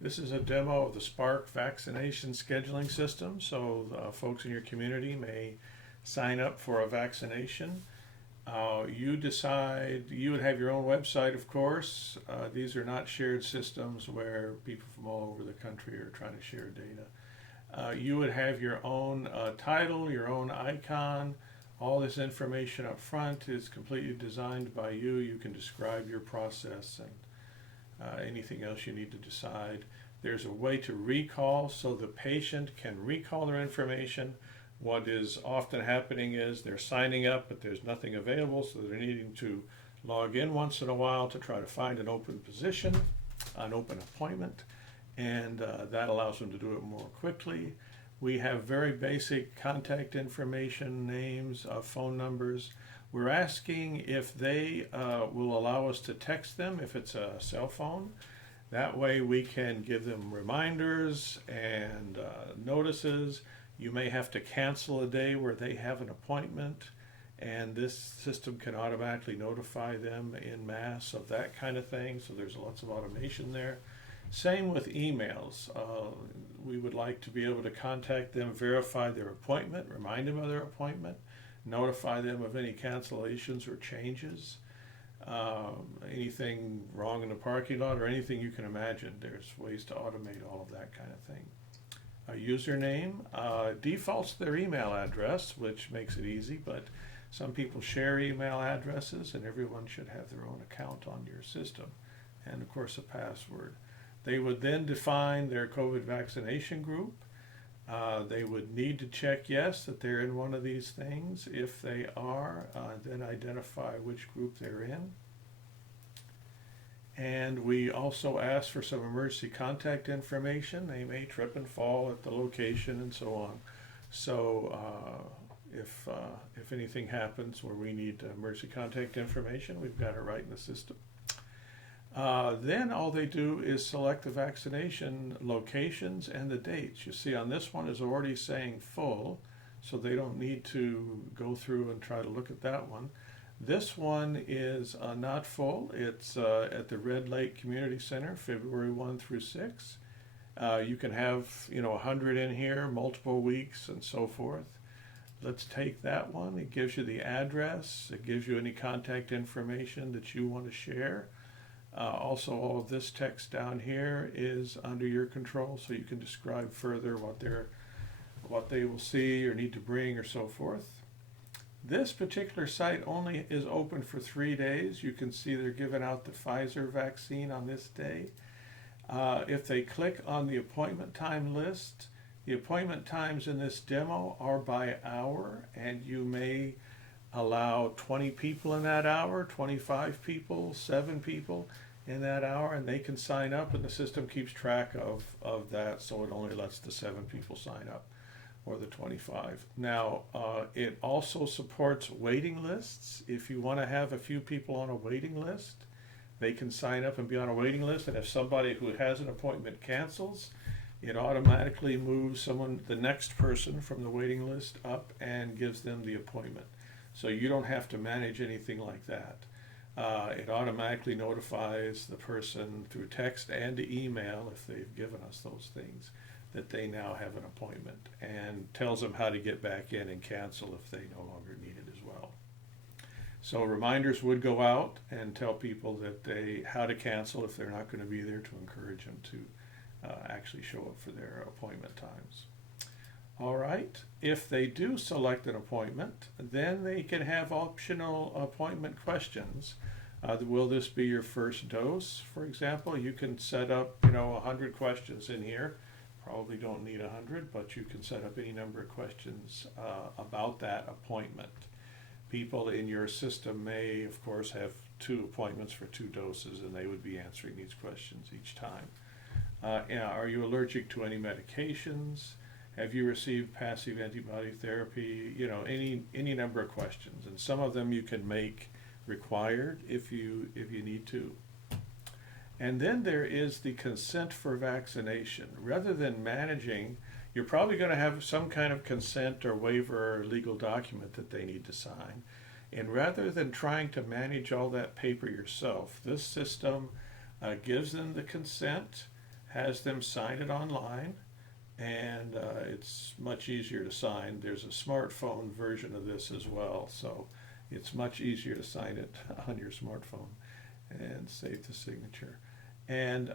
This is a demo of the Spark vaccination scheduling system, so folks in your community may sign up for a vaccination. You decide, you would have your own website, of course. These are not shared systems where people from all over the country are trying to share data. You would have your own title, your own icon. All this information up front is completely designed by you. You can describe your process and anything else you need to decide. There's a way to recall so the patient can recall their information. What is often happening is they're signing up, but there's nothing available, so they're needing to log in once in a while to try to find an open position, an open appointment, and that allows them to do it more quickly. We have very basic contact information, names, phone numbers. We're asking if they will allow us to text them if it's a cell phone. That way we can give them reminders and notices. You may have to cancel a day where they have an appointment, and this system can automatically notify them en masse of that kind of thing. So there's lots of automation there. Same with emails. We would like to be able to contact them, verify their appointment, remind them of their appointment, notify them of any cancellations or changes, anything wrong in the parking lot, or anything you can imagine. There's ways to automate all of that kind of thing. A username defaults to their email address, which makes it easy, but some people share email addresses, and everyone should have their own account on your system. And of course, a password. They would then define their COVID vaccination group. They would need to check yes that they're in one of these things. If they are, then identify which group they're in. And we also ask for some emergency contact information. They may trip and fall at the location and so on. So if anything happens where we need emergency contact information, we've got it right in the system. Then all they do is select the vaccination locations and the dates. You see on this one is already saying full, so they don't need to go through and try to look at that one. This one is not full. It's at the Red Lake Community Center, February 1 through 6. You can have 100 in here, multiple weeks and so forth. Let's take that one. It gives you the address. It gives you any contact information that you want to share. Also, all of this text down here is under your control, so you can describe further what they will see or need to bring or so forth. This particular site only is open for 3 days. You can see they're giving out the Pfizer vaccine on this day. If they click on the appointment time list, the appointment times in this demo are by hour, and you may allow 20 people in that hour, 25 people, 7 people in that hour, and they can sign up, and the system keeps track of that, so it only lets the 7 people sign up or the 25. Now, it also supports waiting lists. If you want to have a few people on a waiting list, they can sign up and be on a waiting list, and if somebody who has an appointment cancels, it automatically moves the next person from the waiting list up and gives them the appointment. So you don't have to manage anything like that. It automatically notifies the person through text and email, if they've given us those things, that they now have an appointment, and tells them how to get back in and cancel if they no longer need it as well. So reminders would go out and tell people that how to cancel if they're not going to be there, to encourage them to actually show up for their appointment times. All right, if they do select an appointment, then they can have optional appointment questions. Will this be your first dose, for example? You can set up 100 questions in here. Probably don't need 100, but you can set up any number of questions about that appointment. People in your system may, of course, have 2 appointments for 2 doses, and they would be answering these questions each time. Are you allergic to any medications? Have you received passive antibody therapy? Any number of questions, and some of them you can make required if you need to. And then there is the consent for vaccination. Rather than managing, you're probably going to have some kind of consent or waiver or legal document that they need to sign. And rather than trying to manage all that paper yourself, this system gives them the consent, has them sign it online, and it's much easier to sign. There's a smartphone version of this as well, so it's much easier to sign it on your smartphone and save the signature. And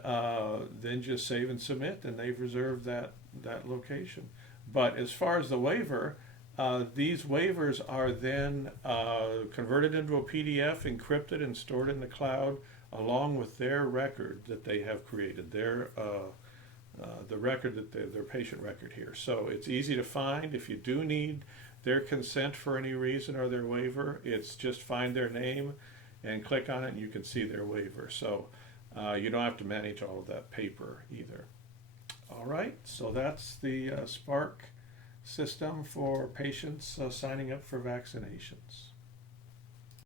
then just save and submit, and they've reserved that location. But as far as the waiver, these waivers are then converted into a PDF, encrypted, and stored in the cloud, along with their record that they have created, the record that their patient record here. So it's easy to find. If you do need their consent for any reason or their waiver, it's just find their name and click on it, and you can see their waiver. So you don't have to manage all of that paper either. All right, so that's the Spark system for patients signing up for vaccinations.